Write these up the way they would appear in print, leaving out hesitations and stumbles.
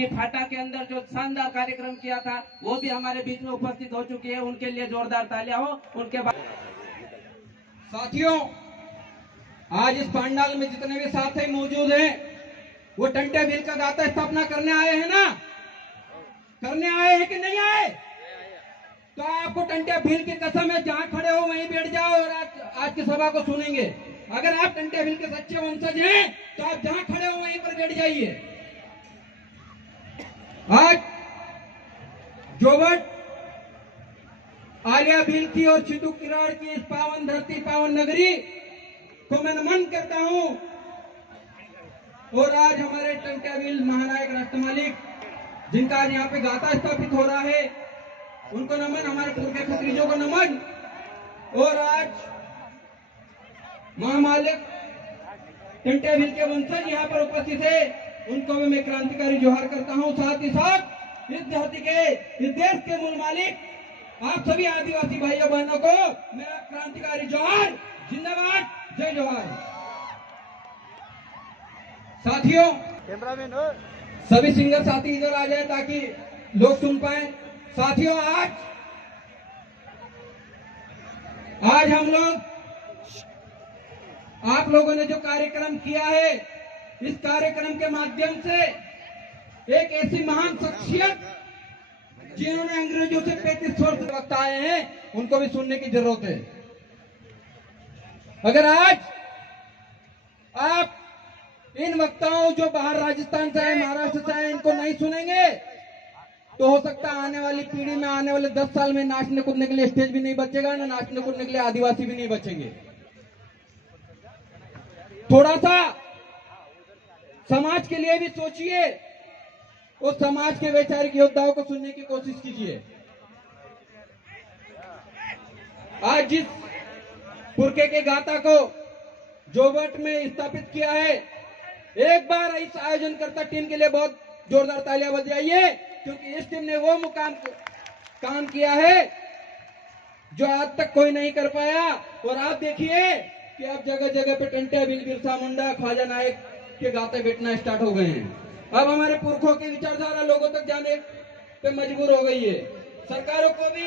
कि फाटा के अंदर जो शानदार कार्यक्रम किया था वो भी हमारे बीच में उपस्थित हो चुके हैं। उनके लिए जोरदार तालियां हो। उनके बाद साथियों, आज इस पंडाल में जितने भी साथी मौजूद हैं वो टंटे बिल का गाथा स्थापना करने आए हैं ना? करने आए हैं कि नहीं आए? तो आपको टंटे बिल की कसम है, जहां खड़े हो वहीं बैठ जाओ और आज की सभा को सुनेंगे। अगर आप टंटे बिल के सच्चे वंशज हैं तो आप जहां खड़े हो वहीं पर बैठ जाइए। आज जोबट आलिया भील की और सिद्धू किराड़ की इस पावन धरती, पावन नगरी को मैं नमन करता हूं। और आज हमारे टंटा बिल महानायक राष्ट्रमालिक जिनका आज यहाँ पे गाथा स्थापित हो रहा है उनको नमन, हमारे पुरखे खत्रीजों को नमन। और आज महामालिक टंटा बिल के वंशज यहाँ पर उपस्थित है, उनको भी मैं क्रांतिकारी जोहार करता हूँ। साथ ही साथ इस धरती के, इस देश के मूल मालिक आप सभी आदिवासी भाइयों बहनों को मेरा क्रांतिकारी जोहार, जिंदाबाद, जय जोहार। साथियों, सभी सिंगर साथी इधर आ जाए ताकि लोग सुन पाए। साथियों, आज हम लोग, आप लोगों ने जो कार्यक्रम किया है, इस कार्यक्रम के माध्यम से एक ऐसी महान शख्सियत जिन्होंने अंग्रेजों से 35 वर्ष वक्त आए हैं, उनको भी सुनने की जरूरत है। अगर आज आप इन वक्ताओं जो बाहर राजस्थान से आए, महाराष्ट्र से आए, इनको नहीं सुनेंगे तो हो सकता है आने वाली पीढ़ी में, आने वाले 10 साल में नाचने कूदने के लिए स्टेज भी नहीं बचेगा, ना नाचने कूदने के लिए आदिवासी भी नहीं बचेंगे। थोड़ा सा समाज के लिए भी सोचिए और समाज के वैचारिक योद्धाओं को सुनने की कोशिश कीजिए। आज जिस पुरखे के गाथा को जोबट में स्थापित किया है, एक बार इस आयोजनकर्ता टीम के लिए बहुत जोरदार तालियां बजाइए, क्योंकि इस टीम ने वो मुकाम काम किया है जो आज तक कोई नहीं कर पाया। और आप देखिए कि अब जगह जगह पे टंटे बिल, बिरसा मुंडा, ख्वाजा नायक के गाते बैठना स्टार्ट हो गए हैं। अब हमारे पुरखों की विचारधारा लोगों तक जाने पे मजबूर हो गई है। सरकारों को भी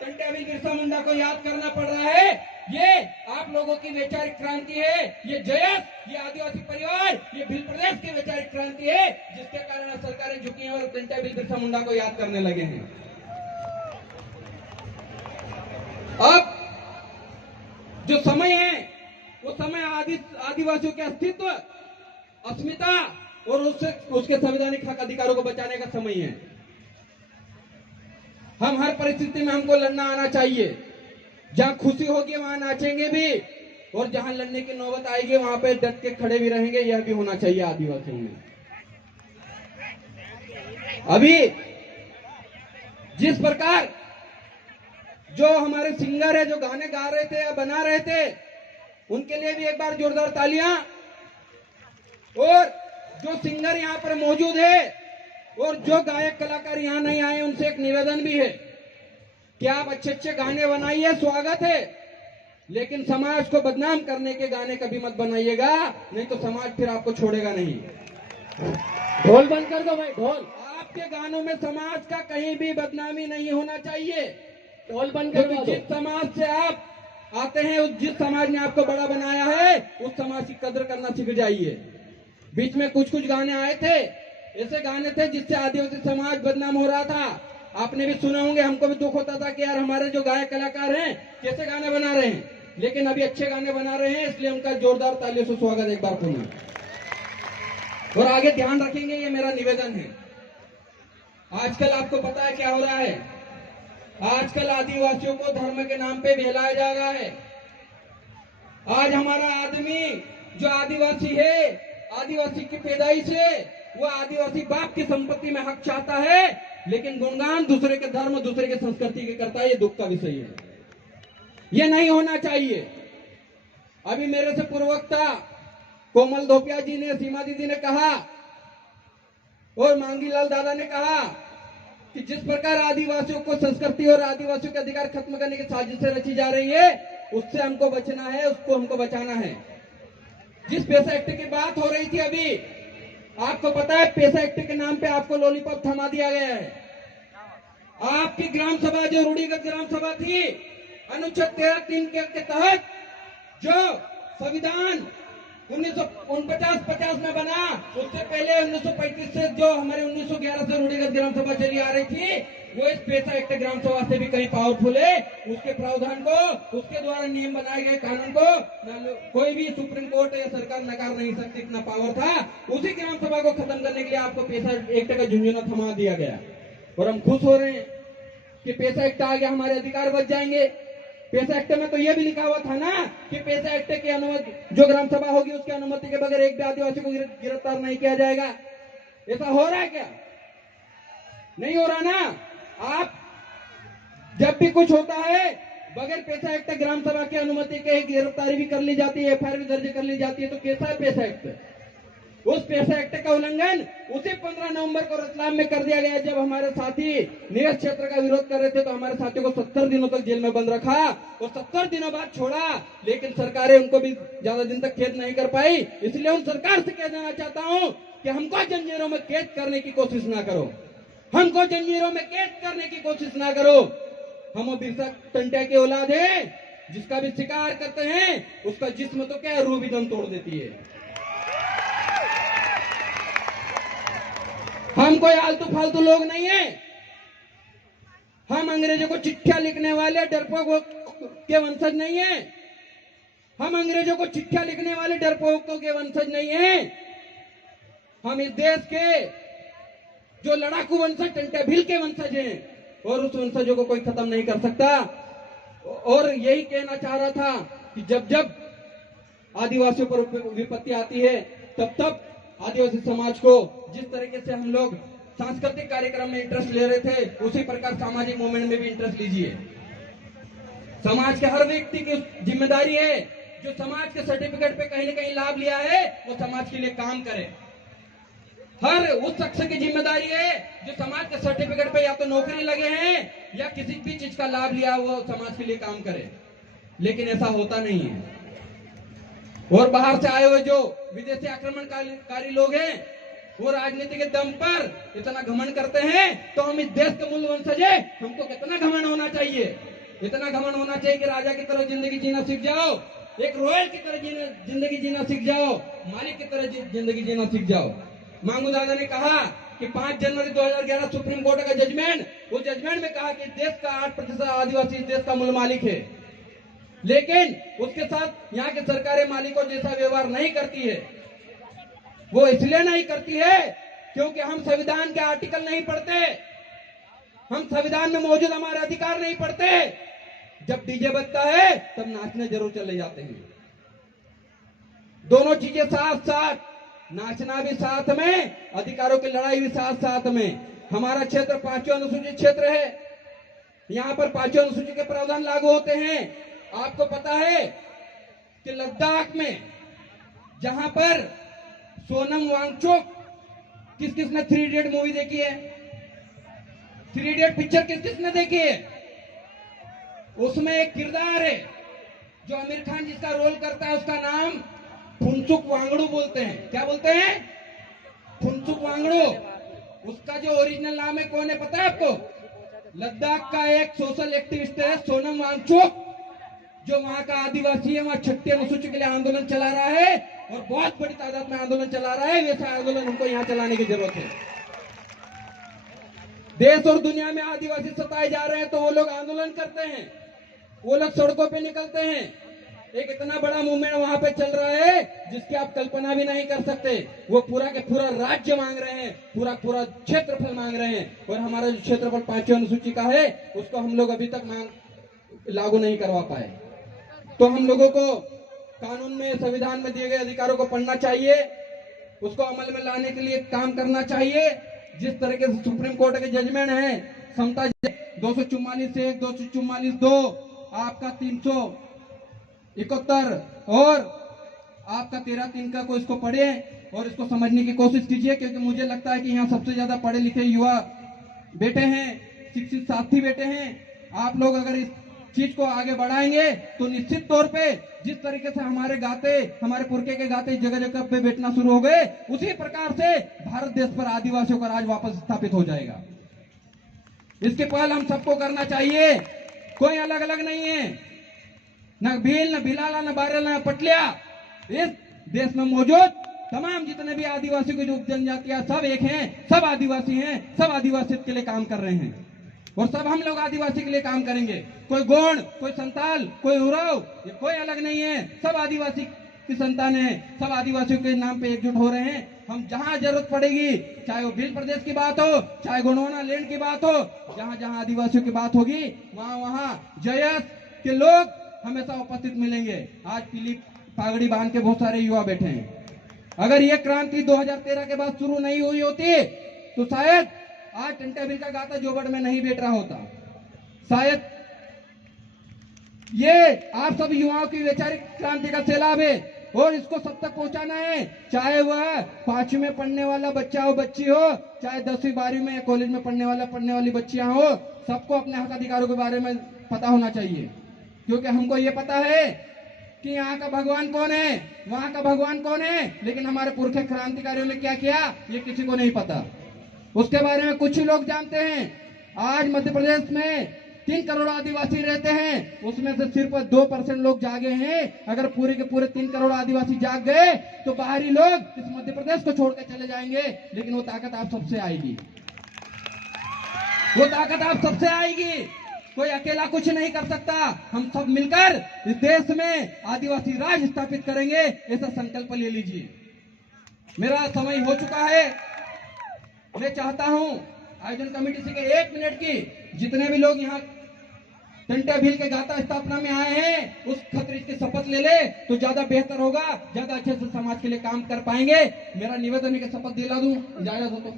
टंटे बिल, बिरसा मुंडा को याद करना पड़ रहा है। ये आप लोगों की वैचारिक क्रांति है, ये जयस, ये आदिवासी परिवार, ये भील प्रदेश की वैचारिक क्रांति है, जिसके कारण सरकारें झुकी हैं और टंटे बिल, बिरसा मुंडा को याद करने लगे हैं। अब जो समय है वो समय आदिवासियों के अस्तित्व, अस्मिता और उसके संवैधानिक हक अधिकारों को बचाने का समय है। हम हर परिस्थिति में हमको लड़ना आना चाहिए। जहां खुशी होगी वहां नाचेंगे भी, और जहां लड़ने की नौबत आएगी वहां पे डट के खड़े भी रहेंगे। यह भी होना चाहिए आदिवासियों में। अभी जिस प्रकार जो हमारे सिंगर है, जो गाने गा रहे थे या बना रहे थे, उनके लिए भी एक बार जोरदार तालियां। और जो सिंगर यहाँ पर मौजूद है और जो गायक कलाकार यहाँ नहीं आए, उनसे एक निवेदन भी है कि आप अच्छे अच्छे गाने बनाइए, स्वागत है, लेकिन समाज को बदनाम करने के गाने कभी मत बनाइएगा, नहीं तो समाज फिर आपको छोड़ेगा नहीं। ढोल बंद कर दो भाई, ढोल। आपके गानों में समाज का कहीं भी बदनामी नहीं होना चाहिए। ढोल बंद कर दो। जिस समाज से आप आते हैं, जिस समाज ने आपको बड़ा बनाया है, उस समाज की कदर करना सीख जाइए। बीच में कुछ कुछ गाने आए थे, ऐसे गाने थे जिससे आदिवासी समाज बदनाम हो रहा था। आपने भी सुने होंगे, हमको भी दुख होता था कि यार हमारे जो गायक कलाकार हैं कैसे गाने बना रहे हैं, लेकिन अभी अच्छे गाने बना रहे हैं, इसलिए उनका जोरदार तालियों से स्वागत एक बार पुनः। और आगे ध्यान रखेंगे, ये मेरा निवेदन है। आजकल आपको पता है क्या हो रहा है? आजकल आदिवासियों को धर्म के नाम पे बहलाया जा रहा है। आज हमारा आदमी जो आदिवासी है, आदिवासी की पैदाइश है, वो आदिवासी बाप की संपत्ति में हक चाहता है, लेकिन गुणगान दूसरे के धर्म, दूसरे के संस्कृति के करता है। ये दुख का विषय है, ये नहीं होना चाहिए। अभी मेरे से पूर्ववक्ता कोमल धोपिया जी ने, सीमा दीदी ने कहा और मांगीलाल दादा ने कहा कि जिस प्रकार आदिवासियों को संस्कृति और आदिवासियों के अधिकार खत्म करने की साजिशें रची जा रही है, उससे हमको बचना है, उसको हमको बचाना है। जिस पैसा एक्ट की बात हो रही थी अभी, आपको पता है पैसा एक्ट के नाम पे आपको लॉलीपॉप थमा दिया गया है। आपकी ग्राम सभा जो रूढ़िगत ग्राम सभा थी, अनुच्छेद 13(3) के तहत जो संविधान 1949-50 में बना, उससे पहले 1935 से जो हमारे 1911 से रूढ़िगत ग्राम सभा चली आ रही थी, वो इस पैसा एक्ट ग्राम सभा से भी कहीं पावरफुल है। उसके प्रावधान को, उसके द्वारा नियम बनाए गए कानून को कोई भी सुप्रीम कोर्ट या सरकार नकार नहीं सकती, इतना पावर था। उसी ग्राम सभा को खत्म करने के लिए आपको पैसा एक्ट का झुंझुना थमा दिया गया और हम खुश हो रहे हैं कि पैसा एक्ट आ गया, हमारे अधिकार बच जाएंगे। पैसा एक्ट में तो यह भी लिखा हुआ था ना कि पैसा एक्ट की अनुमति, जो ग्राम सभा होगी उसकी अनुमति के बगैर एक भी आदिवासी को गिरफ्तार नहीं किया जाएगा। ऐसा हो रहा है क्या? नहीं हो रहा ना। आप जब भी कुछ होता है बगैर पैसा एक्ट ग्राम सभा की अनुमति के गिरफ्तारी भी कर ली जाती है, FIR भी दर्ज कर ली जाती है। तो कैसा है पैसा एक्ट? उस पैसा एक्ट का उल्लंघन उसी 15 नवंबर को रतलाम में कर दिया गया, जब हमारे साथी निवेश क्षेत्र का विरोध कर रहे थे तो हमारे साथियों को 70 दिनों तक जेल में बंद रखा और 70 दिनों बाद छोड़ा। लेकिन सरकारें उनको भी ज्यादा दिन तक कैद नहीं कर पाई। इसलिए उन सरकार से कह देना चाहता हूं कि हमको जंजीरों में कैद करने की कोशिश ना करो, हमको जंजीरों में कैद करने की कोशिश ना करो। हम बिरसा टंटिया की औलाद है, जिसका भी शिकार करते हैं उसका जिस्म तो क्या रूह भी दम तोड़ देती है। हम कोई आलतू फालतू लोग नहीं है। हम अंग्रेजों को चिट्ठियां लिखने वाले डरपोक के वंशज नहीं है। हम अंग्रेजों को चिट्ठियां लिखने वाले डरपोकों के वंशज नहीं है। हम इस देश के जो लड़ाकू वंशज टंटिया भील के वंशज हैं और उस वंशजों को कोई खत्म नहीं कर सकता। और यही कहना चाह रहा था कि जब जब आदिवासियों पर विपत्ति आती है तब तब आदिवासी समाज को जिस तरीके से हम लोग सांस्कृतिक कार्यक्रम में इंटरेस्ट ले रहे थे, उसी प्रकार सामाजिक मूवमेंट में भी इंटरेस्ट लीजिए। समाज के हर व्यक्ति की जिम्मेदारी है, जो समाज के सर्टिफिकेट पे कहीं न कहीं लाभ लिया है वो समाज के लिए काम करे। हर उस शख्स की जिम्मेदारी है जो समाज के सर्टिफिकेट पे या तो नौकरी लगे हैं या किसी भी चीज का लाभ लिया वो समाज के लिए काम करे। लेकिन ऐसा होता नहीं है। और बाहर से आए हुए जो विदेशी आक्रमणकारी लोग हैं वो राजनीति के दम पर इतना घमंड करते हैं। तो हम इस देश के मूल वंशज हैं, हमको कितना घमंड होना चाहिए? इतना घमंड होना चाहिए कि राजा की तरह जिंदगी जीना सीख जाओ, एक रॉयल की तरह जिंदगी जीना सीख जाओ, मालिक की तरह जिंदगी जीना सीख जाओ। मांगू दादा ने कहा कि 5 जनवरी 2011 सुप्रीम कोर्ट का जजमेंट, वो जजमेंट में कहा कि देश का 8% आदिवासी देश का मूल मालिक है। लेकिन उसके साथ यहाँ की सरकारें मालिकों जैसा व्यवहार नहीं करती है। वो इसलिए नहीं करती है क्योंकि हम संविधान के आर्टिकल नहीं पढ़ते, हम संविधान में मौजूद हमारे अधिकार नहीं पढ़ते। जब डीजे बजता है तब नाचने जरूर चले जाते हैं। दोनों चीजें साथ साथ, नाचना भी साथ में, अधिकारों की लड़ाई भी साथ साथ में। हमारा क्षेत्र 5वीं अनुसूचित क्षेत्र है, यहाँ पर 5वीं अनुसूची के प्रावधान लागू होते हैं। आपको पता है कि लद्दाख में जहां पर सोनम वांगचुक, किस किसने 3 इडियट मूवी देखी है? 3 इडियट पिक्चर किस किसने देखी है? उसमें एक किरदार है जो आमिर खान जिसका रोल करता है, उसका नाम फुनसुक वांगड़ू बोलते हैं। क्या बोलते हैं? फुनसुक वांगड़ू। उसका जो ओरिजिनल नाम है कौन है पता है आपको? लद्दाख का एक सोशल एक्टिविस्ट है सोनम वांगचुक, जो वहां का आदिवासी है, वहां 6ठी अनुसूची के लिए आंदोलन चला रहा है और बहुत बड़ी तादाद में आंदोलन चला रहा है। वैसा आंदोलन हमको यहाँ चलाने की जरूरत है। देश और दुनिया में आदिवासी सताए जा रहे हैं तो वो लोग आंदोलन करते हैं, वो लोग सड़कों पे निकलते हैं। एक इतना बड़ा मूवमेंट वहां पे चल रहा है जिसकी आप कल्पना भी नहीं कर सकते। वो पूरा के पूरा राज्य मांग रहे हैं, पूरा क्षेत्रफल मांग रहे हैं। और हमारा जो क्षेत्रफल 5वीं अनुसूची का है उसको हम लोग अभी तक लागू नहीं करवा पाए। तो हम लोगों को कानून में, संविधान में दिए गए अधिकारों को पढ़ना चाहिए, उसको अमल में लाने के लिए काम करना चाहिए। जिस तरीके से सुप्रीम कोर्ट के जजमेंट है, समता 244(1), 244(2), आपका 371 और आपका 13(3) का को इसको पढ़े और इसको समझने की कोशिश कीजिए। क्योंकि मुझे लगता है कि यहाँ सबसे ज्यादा पढ़े लिखे युवा बेटे हैं, शिक्षित साथी बेटे हैं। आप लोग अगर इस चीज को आगे बढ़ाएंगे तो निश्चित तौर पे जिस तरीके से हमारे गाते, हमारे पुरखे के गाते जगह जगह पे बैठना शुरू हो गए, उसी प्रकार से भारत देश पर आदिवासियों का राज वापस स्थापित हो जाएगा। इसके पहल हम सबको करना चाहिए। कोई अलग अलग नहीं है, न भील, न भिलाला, न बारेला, न पटलिया। इस देश में मौजूद तमाम जितने भी आदिवासी की जो जनजातियां सब एक हैं, सब आदिवासी हैं, सब आदिवासी के लिए काम कर रहे हैं और सब हम लोग आदिवासी के लिए काम करेंगे। कोई गोंड, कोई संताल, कोई उराव, ये कोई अलग नहीं है, सब आदिवासी की संतान है, सब आदिवासियों के नाम पे एकजुट हो रहे हैं। हम जहां जरूरत पड़ेगी, चाहे वो भील प्रदेश की बात हो, चाहे गोंडवाना लैंड की बात हो, जहां जहां आदिवासियों की बात होगी वहां वहां जयस के लोग हमेशा उपस्थित मिलेंगे। आज पीली पागड़ी बांध के बहुत सारे युवा बैठे हैं। अगर ये क्रांति 2013 के बाद शुरू नहीं हुई होती तो शायद आज टंटा बिल का गाता जोबड़ में नहीं बैठ रहा होता। शायद ये आप सब युवाओं की वैचारिक क्रांति का सैलाब है और इसको सब तक पहुंचाना है। चाहे वह 5वीं में पढ़ने वाला बच्चा हो, बच्ची हो, चाहे 10वीं 12वीं में कॉलेज में पढ़ने वाली बच्चियां हो, सबको अपने हक अधिकारों के बारे में पता होना चाहिए। क्योंकि हमको ये पता है कि यहाँ का भगवान कौन है, वहां का भगवान कौन है, लेकिन हमारे पुरखे क्रांतिकारियों ने क्या किया ये किसी को नहीं पता। उसके बारे में कुछ ही लोग जानते हैं। आज मध्य प्रदेश में 3 करोड़ आदिवासी रहते हैं, उसमें से सिर्फ 2% लोग जागे हैं। अगर पूरे के पूरे 3 करोड़ आदिवासी जाग गए तो बाहरी लोग इस मध्य प्रदेश को छोड़कर चले जाएंगे, लेकिन वो ताकत आप सबसे आएगी, वो ताकत आप सबसे आएगी। कोई अकेला कुछ नहीं कर सकता। हम सब मिलकर इस देश में आदिवासी राज स्थापित करेंगे, ऐसा संकल्प ले लीजिए। मेरा समय हो चुका है। मैं चाहता हूं आयोजन कमेटी से कि 1 मिनट की जितने भी लोग यहाँ टंटा भील के गाता स्थापना में आए हैं उस खतरे की शपथ ले ले तो ज्यादा बेहतर होगा, ज्यादा अच्छे से समाज के लिए काम कर पाएंगे। मेरा निवेदन है कि शपथ दिला दूं, इजाजत हो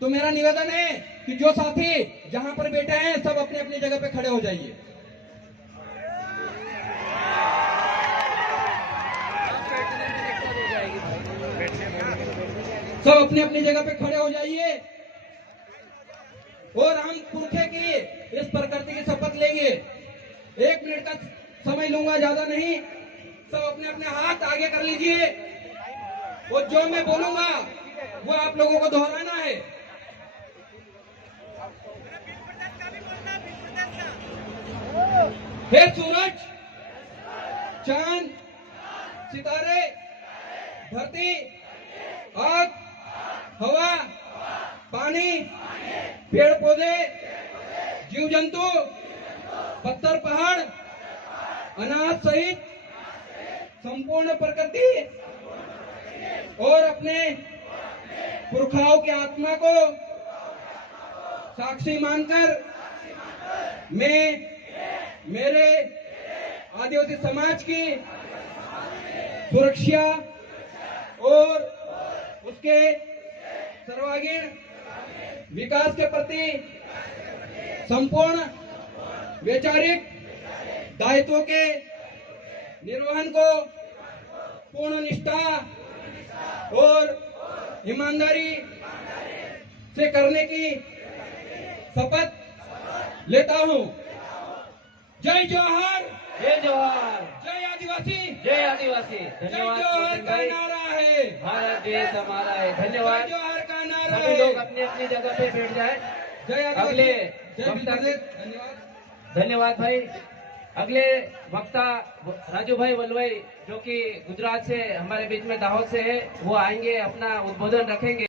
तो मेरा निवेदन है कि जो साथी जहां पर बैठे हैं सब अपने अपनी जगह पे खड़े हो जाइए। सब अपनी अपनी जगह पे खड़े हो जाइए और हम पुरखे की इस प्रकृति की शपथ लेंगे। 1 मिनट का समय लूंगा, ज्यादा नहीं। सब अपने अपने हाथ आगे कर लीजिए और जो मैं बोलूंगा वो आप लोगों को दोहराना है। हे सूरज, चांद, सितारे, धरती, आग, हवा, पानी, पेड़ पौधे, जीव जंतु, पत्थर पहाड़, अनाज सहित संपूर्ण प्रकृति और अपने पुरखाओं की आत्मा को साक्षी मानकर मैं मेरे आदिवासी समाज की सुरक्षा और उसके सर्वांगीण विकास के प्रति संपूर्ण वैचारिक दायित्वों के निर्वहन को पूर्ण निष्ठा और ईमानदारी से करने की शपथ लेता हूं। जय जोहार, जय जोहार, जय आदिवासी, जय आदिवासी। जय धन्यवाद जोहार मोहन का भाई। नारा है, भारत देश हमारा है। जय धन्यवाद। जोहार का नारा सभी है। लोग अपनी अपनी जगह पे बैठ जाए। जय आदिवासी, अगले जय भील वक्ता प्रदेश। धन्यवाद। धन्यवाद भाई। अगले वक्ता राजू भाई वलवई जो कि गुजरात से हमारे बीच में दाहोद से है, वो आएंगे, अपना उद्बोधन रखेंगे।